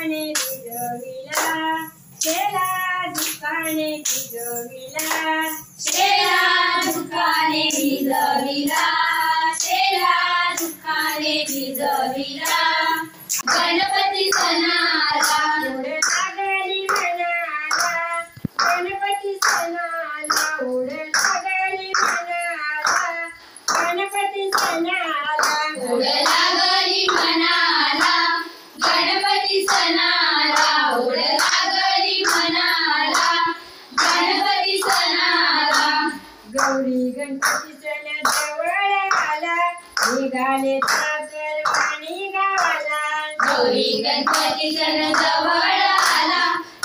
दुःखाने भिजविला, शेला दुःखाने भिजविला, शेला दुःखाने भिजविला, शेला दुःखाने भिजविला। गणपती सणाला ओढ लागली मनाला, गणपती सणाला ओढ लागली मनाला, गणपती सणाला ओढ लागली मनाला, गणपती सणाला ओढ लागली मनाला, गणपती सणाला। गौरी गणपती सण जवळ आला, निघाले चाकरमानी गावाला, गौरी गणपती सण जवळ आला,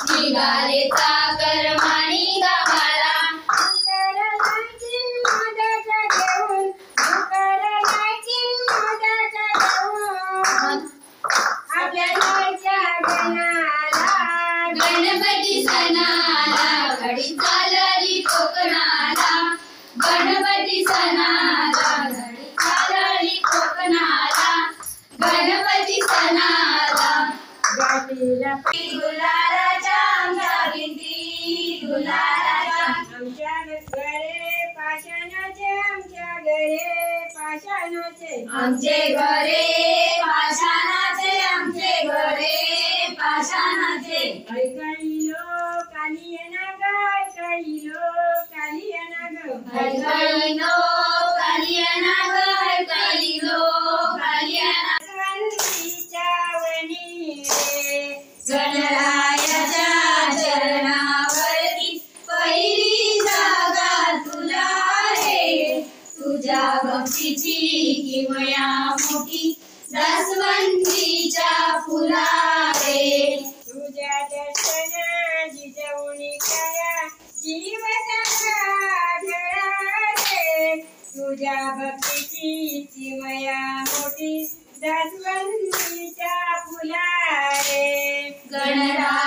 निघाले चाकरमानी गावाला। शंकराची मोदक घेऊन, शंकराची मोदक घेऊन, आपल्या लाडक्या गणाला, गणपती सणाला घडी चालली कोकणाला, गणपती सणाला घडी चालली कोकणाला, गणपती सणाला। गाठीला गुलालाच्या आमच्या भिंती, गुलालाच्या आमच्या घरे पाषाणाचे, आमच्या घरे पाषाणाचे, आमचे घरे पाषाणाचे, आमचे घरे पाषाणाचे। ऐकळीलो कालियना ग, ऐकळीलो कालियना ग, ऐकळीलो कालियना ग, ऐकळीलो कालियना। वंदीच्या वनी रे, गणरायाच्या चरणावरती पहिली जागा तुला रे, तुझ्या भक्तीची किमया मोठी जास्वंदीच्या फुला रे। तुझ्या दर्शनाची जाऊनी काया जीव सगळा रे, तुझ्या भक्तीची चिमया मोठी जास्वंदीच्या फुला रे। गणराया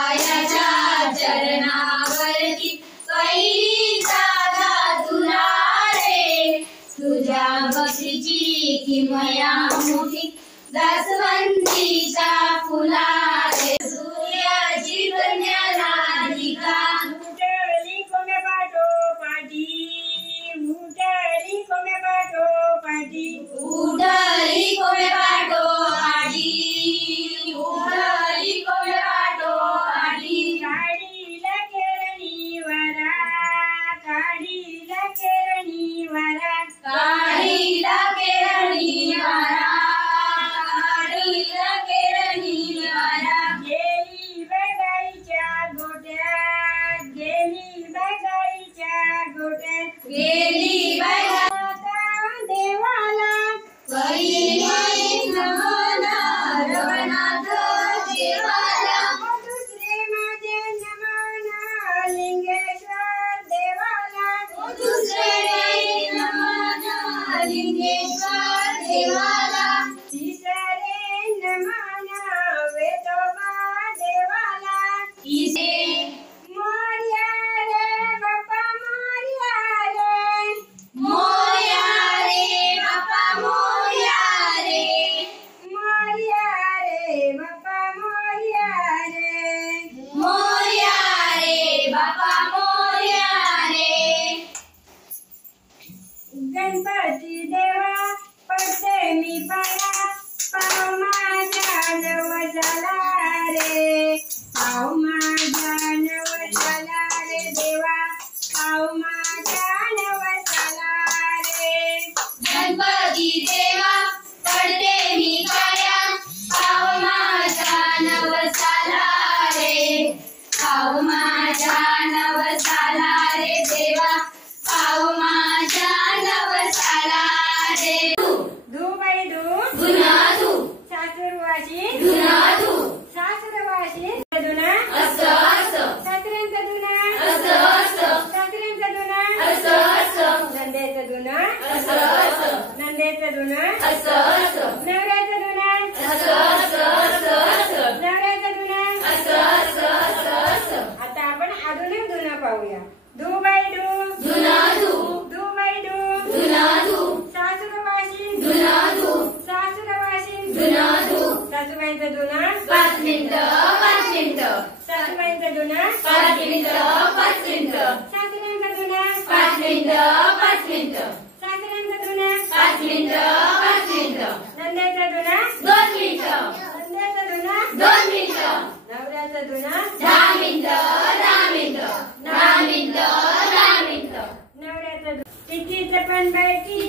वाजता तू ना 10 मिनिटं 10 मिनिटं 10 मिनिटं 10 मिनिटं नवऱ्याचं तिकीट पण बैठी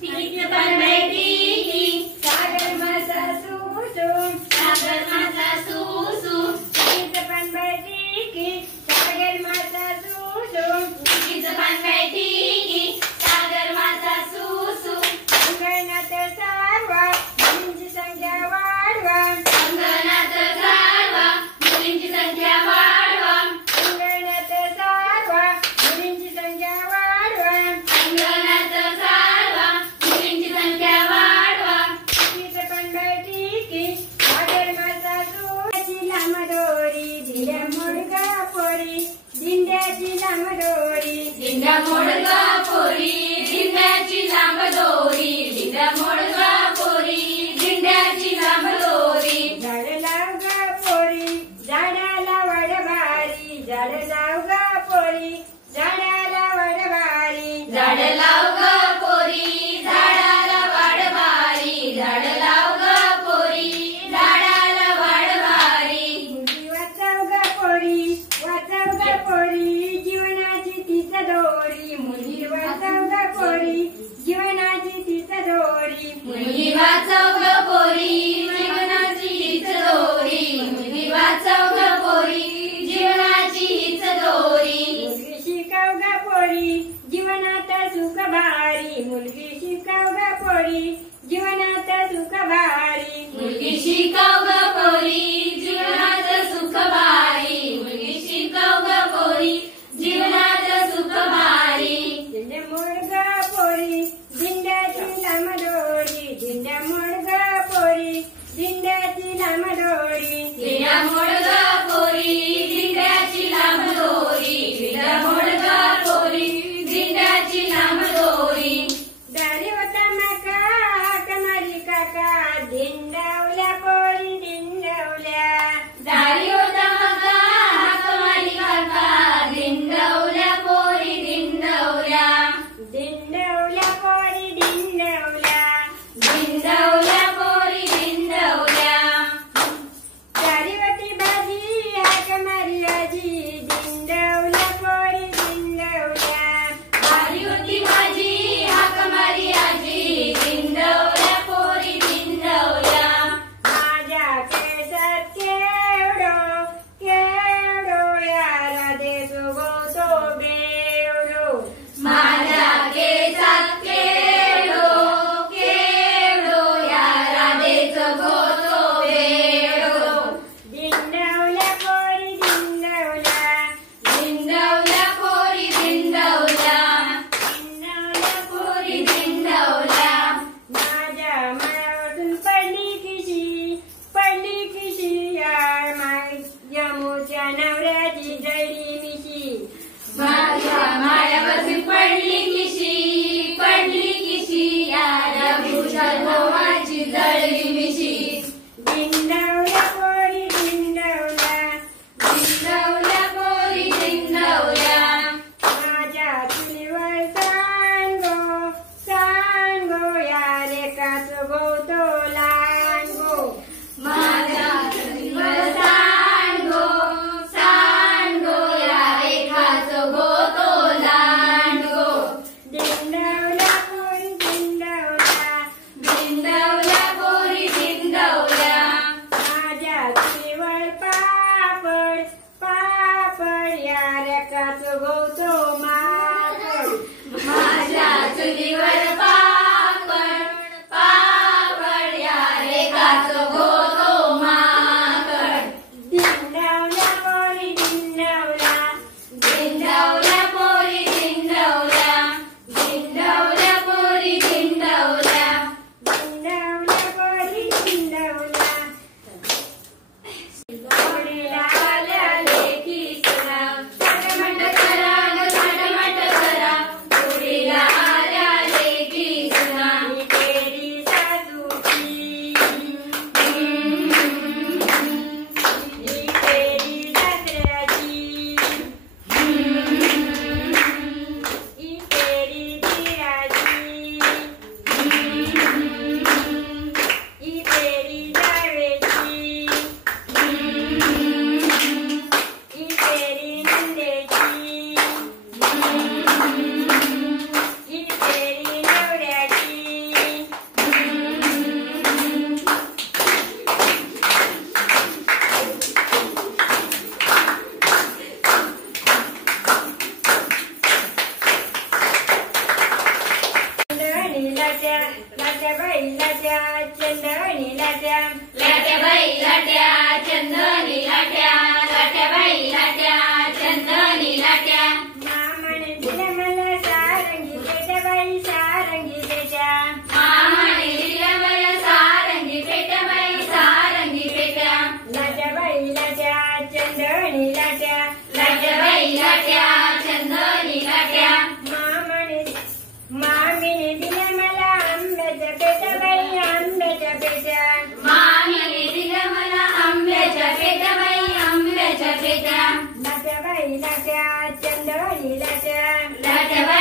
तिकीट पण बैठी सागर माझा सुसू सागर माझा सुसू तिकीट पण बैठी सागर माझा सुसू तिकीट पण बैठी सागर माझा सुसू अंगणात सारवा मुलींची संख्या वाढवा अंगणात सारवा मुलींची संख्या वाढवा अंगणात सारवा मुलींची संख्या वाढवा अंगणात सारवा मुलींची संख्या वाढवा तिकीट पण बैठी सागर माझा सुसू लांब दोरी दिल्या मुलगा पोरी दिंड्याची लांब दोरी दिंड्या मोडगा पोरी दिंड्याची लांब दोरी दिंड्या मोडगा पोरी दिंड्याची लांब दोरी झाड लाव ग पोरी झाडाला वड भारी झाड लाव ग पोरी झाडाला वड भारी झाड लाव ग पोरी झाडाला वाढ भारी झाड लाव ग पोरी झाडाला वाढ भारी मुलगी वाचव ग पोरी जीवनाची तीच दोरी मुलगी वाचव ग पोरी जीवनाची तीच दोरी मुलगी वाचव ग पोरी जीवनाची हीच दोरी मुलगी वाचव ग पोरी जीवनाची हीच दोरी मुलगी शिकव ग पोरी जीवनात सुख भारी मुलगी शिकव ग पोरी जीवनात सुख भारी मुलगी शिकव ग पोरी जीवनात सुख भारी मुलगी शिकव ग पोरी जीवनात सुख भारी दिंड्या मोड ग पोरी दिंड्याची लांब दोरी दिंड्या मोड ग पोरी दिंड्याची लांब दोरी दिंड्या मोड ग पोरी दिंड्याची लांब दोरी दिंड्या मोड ग पोरी दिंड्याची लांब दोरी दारी होता माका कमारी काका दिंडवल्या पोरी दिंडवल्या दारी होता मका हाक मारी काका दिंडवल्या पोरी दिंडवल्या दिंडवल्या पोरी दिंडवल्या दिंडवल्या पोरी दिंडवल्या दारीवती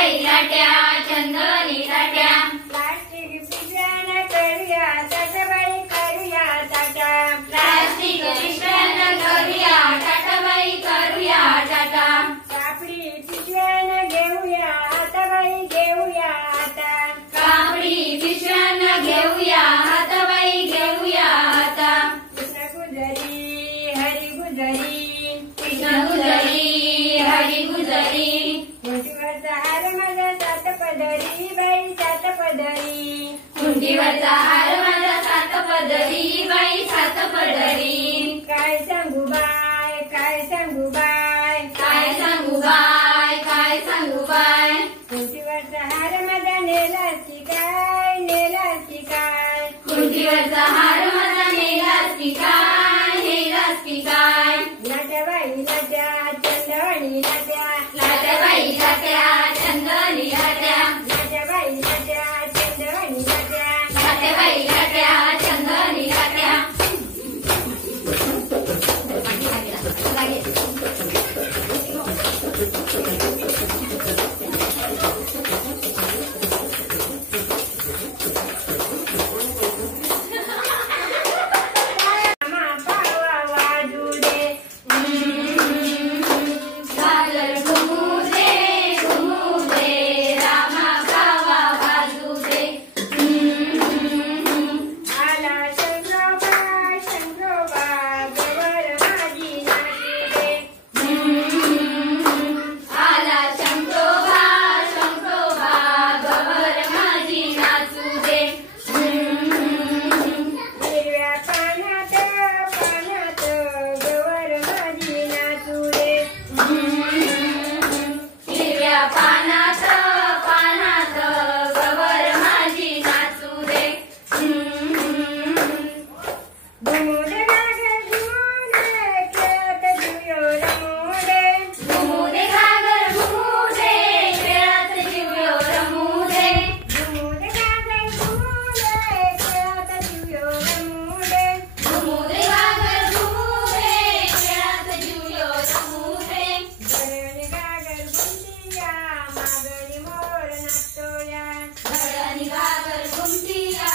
बाई लाट्या चंदनी लाट्या प्लास्टिक पिशव्यानं करूया ताटाबाई करूया ताटा प्लास्टिक पिशव्यानं करूया टाटाबाई करूया टाटा कापडी पिशव्यानं घेऊया हाताबाई घेऊया आता कापडी पिशव्यानं घेऊया हाताबाई घेऊया आता कृष्ण गुजरी हरी गुजरी कृष्ण गुजरी हरी गुजरी मुठीवरचा हार माझा सात पदरी बाई सात पदरी मुंडीवरचा हार माझा सात पदरी बाई सात पदरी काय सांगू बाय काय सांगू बाय काय सांगू बाय काय सांगू बाय मुठीवरचा हार माझा नेलासी काय नेलासी काय मुंडीवरचा हार माझा नेलास की काय नेलास की काय नाट्याबाई नाट्या चंदणी नाट्या लाट्याबाई लाट्या चंदनी लाट्या नाट्याबाई नाट्या चंदणी नाट्या लाट्याबाई लाट्या चंदनी लाट्या मामा पावा वाजू दे घागर घुमू दे रामा गावा वाजू दे आला शंकरोबा शंकरोबा गवर माझी नाचू दे आला शंकरोबा शंकरोबा गवर माझी नाचू दे हिरव्या पानात पानात गवर माझी नाचू दे हिरव्या पानात पानात गवर माझी नाचू दे घुमूद गागर घुमूद खेळत जुयो रमू दे घुमू दे घागर घुमू दे खेळात जीव्यो रमू दे घुमूद गागर घुमूद खेळत जुयो रमू दे घुमू दे घागर घुमू दे खेळात जीव्यो रमू दे घरणी गागर गुंडिया मागणी मोर नाचतोया घरानी घागर घुमतीया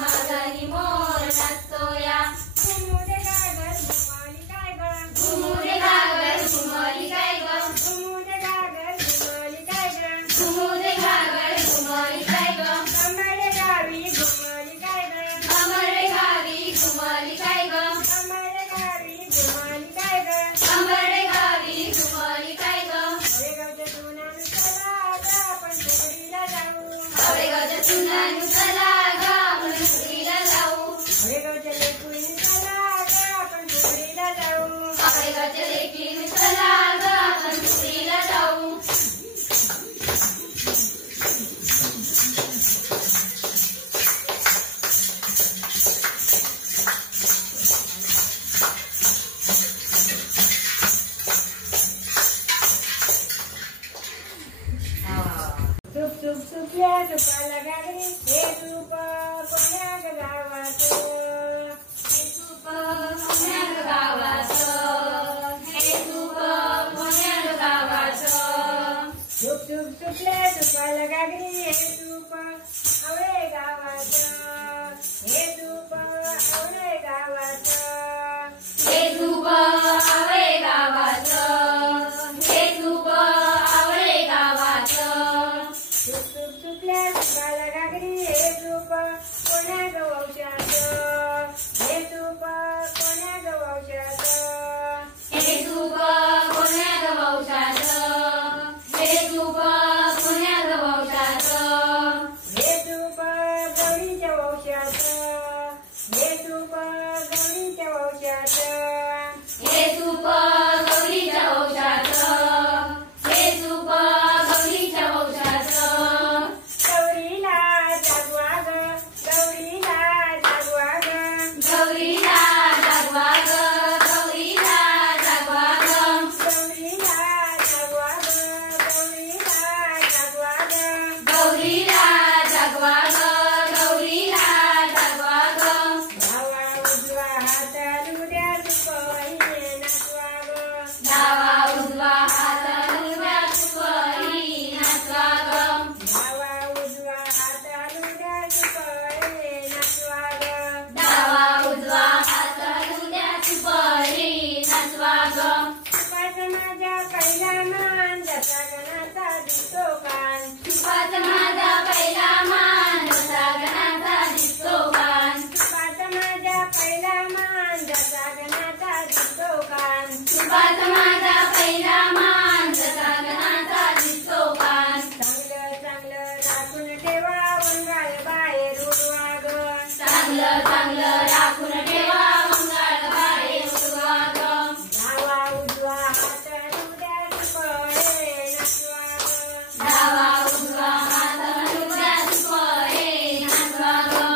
मागानी मोर नाचतोया घुमूद गागर घुमाली काय गं घुमू दे घागर घुमली काय ग घुमूद गागर घुमाली काय गं घुमू दे घागर घुमली काय ग कमळे गावी घुमाली काय गं कमरे गावी घुमली काय ग कमळे गावी घुमाली काय गं कमरे गावी घुमली काय ग हवेगावच्या जुनानं चला गं आपण फुगडीला जाऊ हवेगावच्या चुनानु चला ग आपण फुगडीला जाऊ हवेगावच्या लेकुईने चला गं आपण फुगडीला जाऊ हवेगावच्या लेकीने चला ग आपण फुगडीला जाऊ चुप चुप चुपल्या चुपाला गागरी हे चुप कोण्या गं गावाचं हे तूप पुण्यात गावाचं हे तूप पुण्यात गावाचं चुप चुप चुपल्या चुपाला गागरी हे चुप आवळे गावाचं हे चुप आवळे गावाचं हे तूप आवळे गावाचं हे तूप आवळे गावाचं चुप चुप चुपल्या चुपाला गागरी हे चुप कोण्या गवशाचं हे चुप कोण्या गवशाचं हे तूप पुण्यात वंशाचं हे तूप पुण्यात वंशाचं हे चुप गौरीच्या वंशाचं हे चुप गौरीच्या वंशाचं हे तूप गौरीच्या वंशाचं हे तूप गौरीच्या वंशाचं गौरीला जागवा गं गौरीला जागवा गं गौरीला जागवा ग गौरीला जागवा ग गौरीला जागवा गं गौरीला जागवा गं गौरीला जागवा ग गौरीला जागवा ग भावा उजवा हात उद्या सुपईने नाचवा गं डावा उजवा हात उजव्या सुपरी नाचवा ग कृपाचा माझा पहिला मान जसा गणाचा दिसतो पान चांगलं चांगलं राखून ठेवा वंगाळ बाहेर उडवा ग चांगलं चांगलं राखून ठेवा मंगळ बाहेर उडवा ग डावा उजवा हात उद्या पळे नसवा ग डावा उजवा हात उद्या पळे नाचवा ग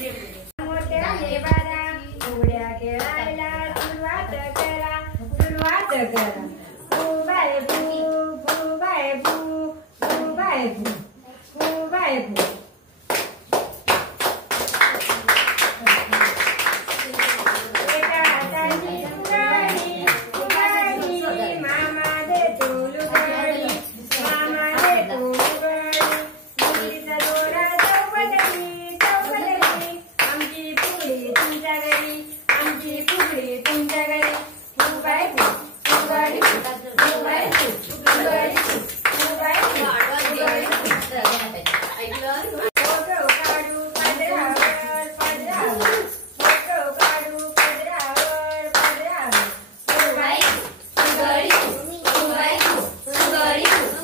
मोठ्याने बारा उड्या खेळायला सुरुवात करा सुरुवात करा फू बाय फू फू बाय फू फू बाय फू फू बाय फू एका हाताची उगाडी उगाडी मामा देतो लुगडी मामा देतो लुगडी मुलीचा दोरा चौपदरी चौपदरी आमची फुगडी तुमच्या घरी आमची फुगडी तुमच्या घरी फू बाय फू फुगडी फू बाय फू फुगडी फू बाय फू फुगडी फोटो काढू पदरावर पदरावर फोटो काढू पदरावर पदरावर फू बाय फुगडी फुगडी फुगडी फुगडी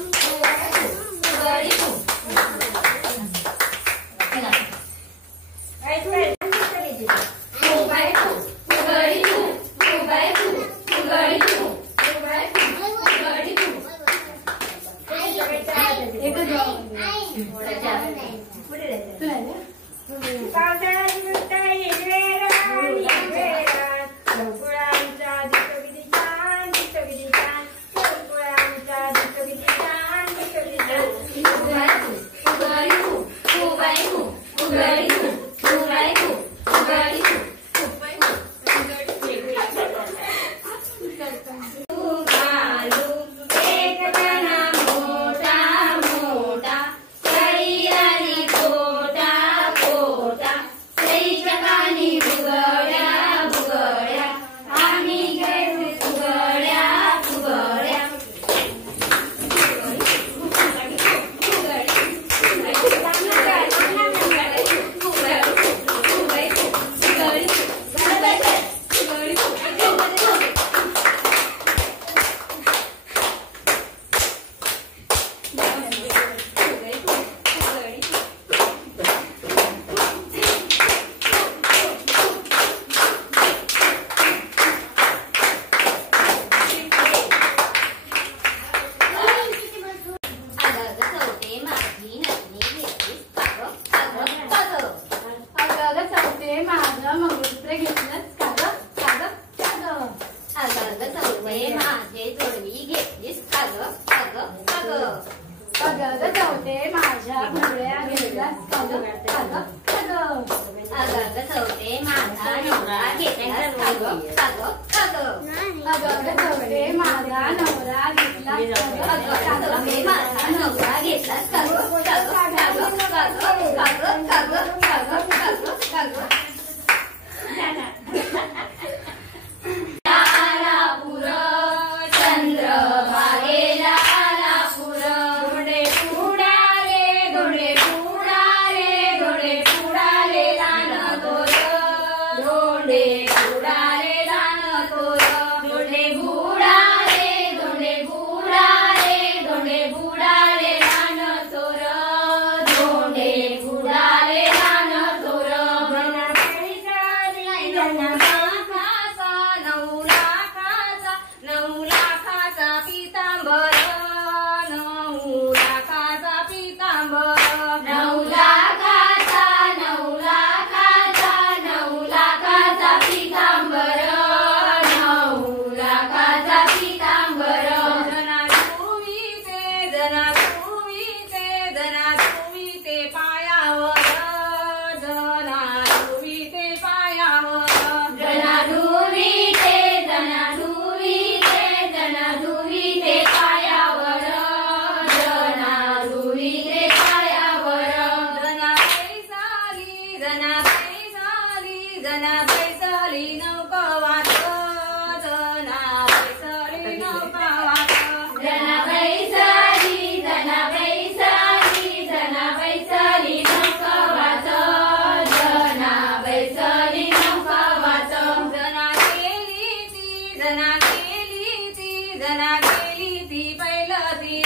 जना गेली ती पहिलं ती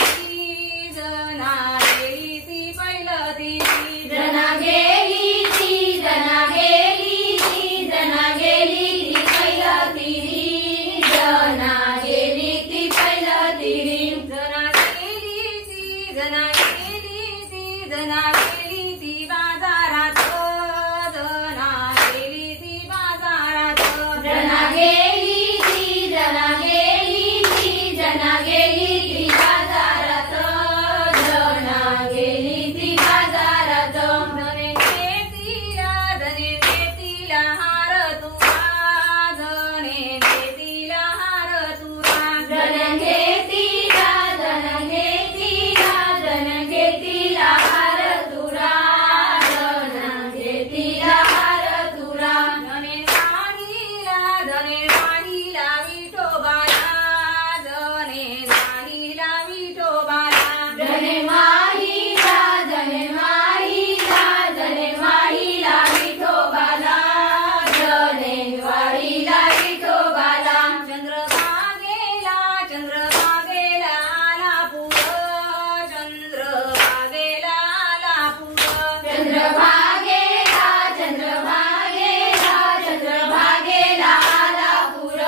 जना गेली ती पहिलं ती जना गेली ती जना गेली ती जना गेली ती पहिलं ती जना गेली ती पहिलं ती जना गेली ती जना गेली ती जना गेली ती बाजारात जना गेली ती बाजारात जना गेली ती जना गेली ती जना गेली ती बाजारात जना गेली ती बाजारात धने देतीला हार तुरा धने देतीला हार तुरा धन घेतीला धन घेतीला धन घेतीला हार तुरा धन घेतीला हार तुरा धने वाहिला विठोबाला धने वाहिला विठोबाला धने वाहिला धने वाहिला धने वाहिला विठोबाला धने वाहिला विठोबाला चंद्रभागेला आला पुर चंद्रभागेला आला पुर चंद्रभागेला आला पुर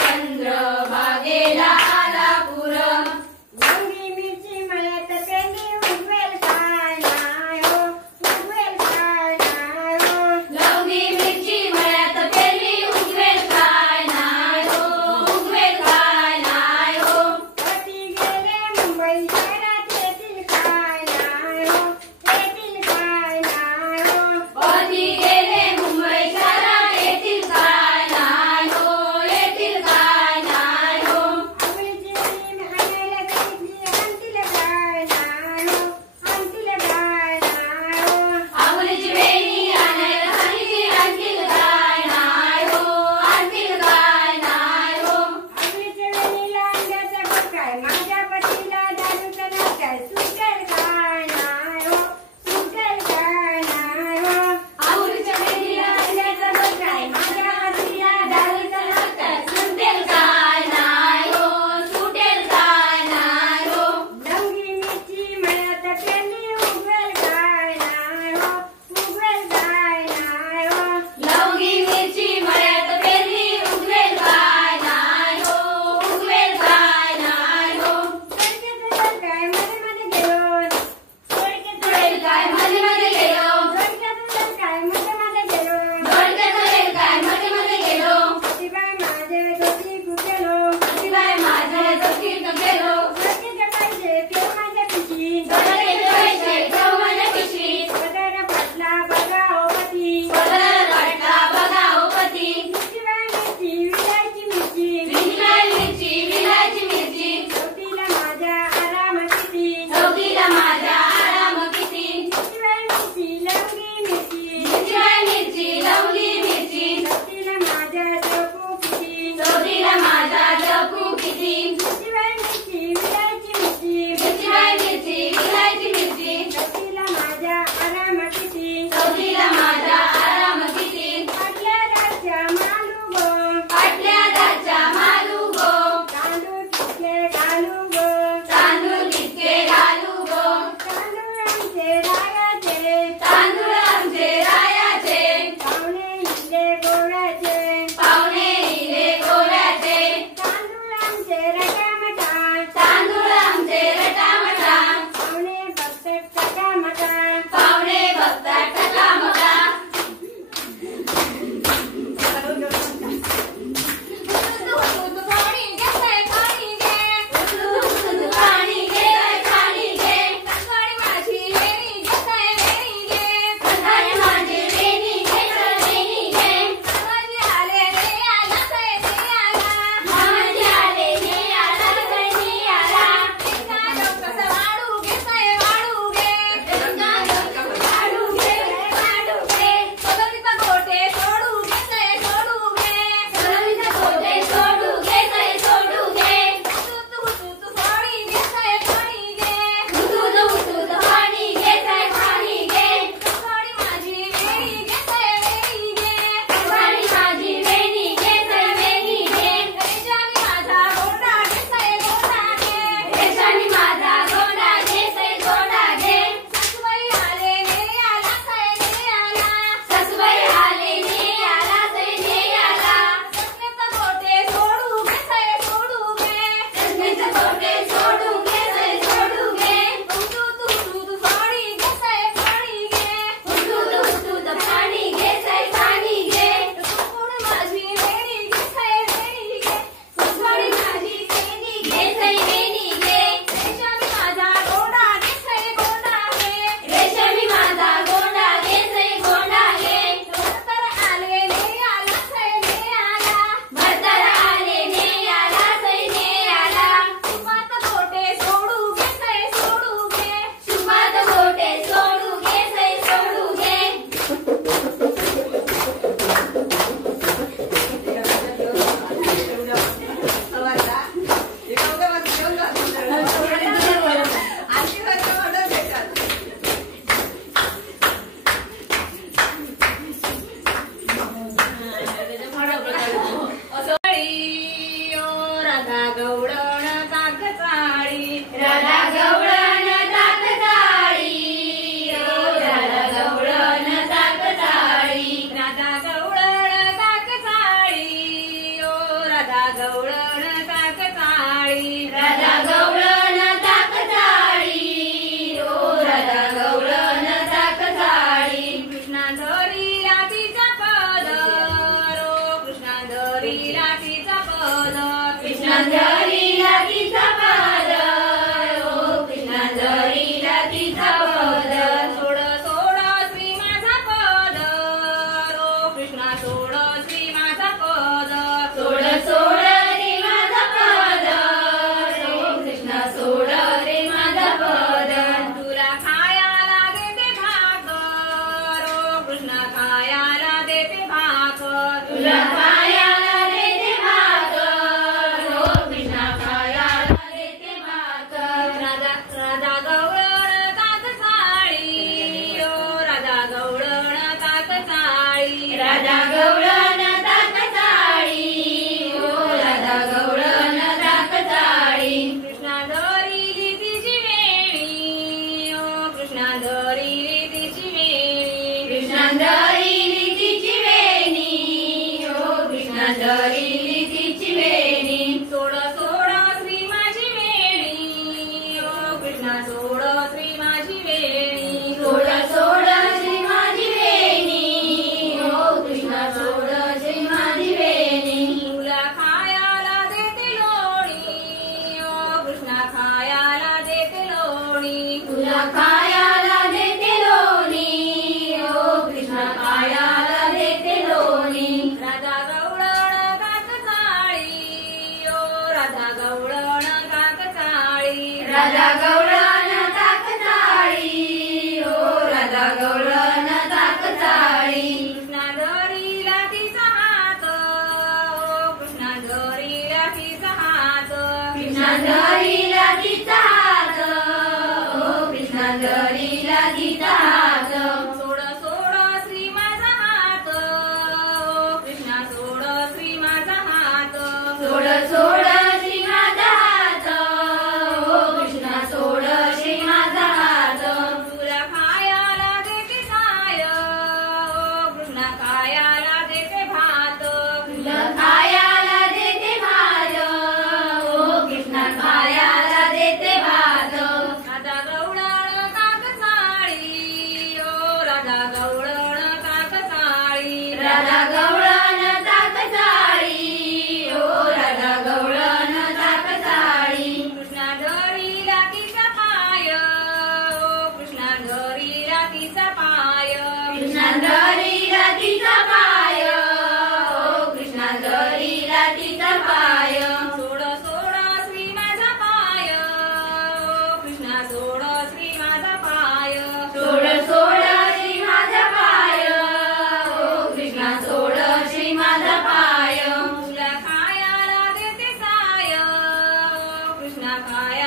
चंद्रभागेला आला पुर लवंगी मिरची मळ्यात पेरली उगवेल काय नाय हो उगवेल काय नाय हो लवंगी मिरची मळ्यात पेरली उगवेल काय नाय हो उगवेल काय नाय हो पती गेले मुंबई शहरात येतील काय नाय हो येतील काय नाय हो पती गेले मुंबई शहरात येतील काय नाय हो येतील काय नाय हो आवळीची वेली आणायला सांगितली आणतील काय नाय हो आणतील काय नाय हो आवळीची वेली आणायला सांगितली आणतील काय नाय हो आणतील काय नाय हो आवळीच्या वेलीला अंड्याचा घोट काय माझ्या पतीला दारूचा नाद काय सुटेल काय नाय हो सुटेल काय नाय हो आवळीच्या वेलीला अंड्याचा घोट काय माझ्या पतीला दारूचा नाद काय सुटेल काय नाय हो सुटेल काय नाय हो लवंगी मिरची मळ्यात पेरली उगवेल काय नाय हो उगवेल काय नाय हो लवंगी मिरची मळ्यात पेरली उगवेल काय नाय हो उगवेल काय नाय हो सडकेत काय मध्ये मध्ये गेलो सडकेत तुळेल काय मध्ये मध्ये गेलो सडकेत काय मध्ये मध्ये गेलो दोडके तुळेल काय मध्ये मध्ये गेलो शिवाय माझे दोषी कुठेलो शिवाय माझे दोषीत गेलो सडकेचे पैसे ठेव माझ्या पिशी दोडकेचे पैसे ठेव माझ्या पिशवीत पदर फाटला बघा ओ पती पदर काढला बघा ओ पती शिवाय मिरची विलायची मिरची विलायची मिरची विलायची मिरची चौकीला माझ्या आराम किती चौकीला माझा आराम किती शिवाय मिरची लवंगी मिरची शिवाय मिरची लवंगी मिरची चौकीला माझ्या चौकू किती चौकीला माझा जपू किती शिवाय मिरची विलायची मिरची शिवाय मिरची विलायची मिरची चौकीला माझ्या आराम किती चौकीला माझा आराम किती पाटल्या दाच्या मालू गो पाटल्या दाच्या मालू गो तांदूळ कितले घालू गो तांदूळ कितके घालू गो तांदूळ आमचे रायाचे तांदूळ आमचे रायाचे पाहुणे इले गोव्याचे पाहुणे इले गोव्याचे तांदूळ आमचे रकाम चाळी ओ राधा गवळण ताक चाळी राधा गवळण ताक चाळी ओ राधा गवळण ताक चाळी राधा गवळण ताक चाळी ओ राधा गवळण ताक चाळी राधा गवळण ताक चाळी ओ राधा गवळण ताक चाळी कृष्णा धरीला तिचा पदर ओ कृष्णा धरीला तिचा पदर कृष्णा धरीला तिचा पदर ओ कृष्णा धरीला तिचा पदर सोड सोड श्री माझा पदर ओ कृष्णा सोड श्री माझा पदर सोड सोड रे माझा पदर ओ कृष्णा सोड रे माझा पदर तुला खायाला देते भाकर ओ कृष्णा खायाला देते भाकर तुला खायाला देते भाकर ओ कृष्णा खायाला देते भाकर राधा राधा गवळण ताक चाळी ओ राधा गवळण ताक चाळी राधा गवळण ताक चाळी ओ राधा गवळण ताक चाळी कृष्णा धरिली तिची वेणी ओ कृष्णा धरिली तिची वेणी कृष्णा धरिली तिची वेणी ओ कृष्णा धरिली तिची वेणी सोड सोड श्री माझी वेणी ओ कृष्णा सोड श्री माझी वेणी सोड सोड श्री माझी वेणी ओ कृष्णा सोड श्री माझी वेणी तुला खायाला देते लोणी ओ कृष्णा खायाला देते लोणी तुला खायाला देते लोणी ओ कृष्णा खायाला देते लोणी राधा गवळण काक चाळी ओ राधा गवळण काक चाळी राधा गवळण ताक चाळी ओ राधा गवळण ताक चाळी कृष्णा धरीला तिचा हात ओ कृष्णा धरीला तिचा हात कृष्णा धरीला तिचा हात ओ कृष्णा धरीला तिचा हात सोड सोड श्री माझा हात ओ कृष्णा सोड श्री माझा हात सोड सोड श्री माझा हात ओ कृष्णा सोड श्री माझा हात तुला खायाला देते काय ओ कृष्णा खायाला देते भात तुला खायाला देते भात ओ कृष्णा खायाला देते भात राधा गवळण काक चाळी ओ राधा गवळण काक चाळी राधा गवळण ताक चाळी ओ राधा गवळण ताक चाळी कृष्णा धरीला तिचा पाय ओ कृष्णा धरीला तिचा पाय कृष्णा धरीला तिचा पाय ओ कृष्णा धरीला तिचा पाय सोड सोड श्री माझा पाय ओ कृष्णा सोड श्री माझा पाय सोड सोड श्री माझा पाय ओ कृष्णा सोड श्री माझा पाय तुला खायाला देते साय ओ कृष्णा खाय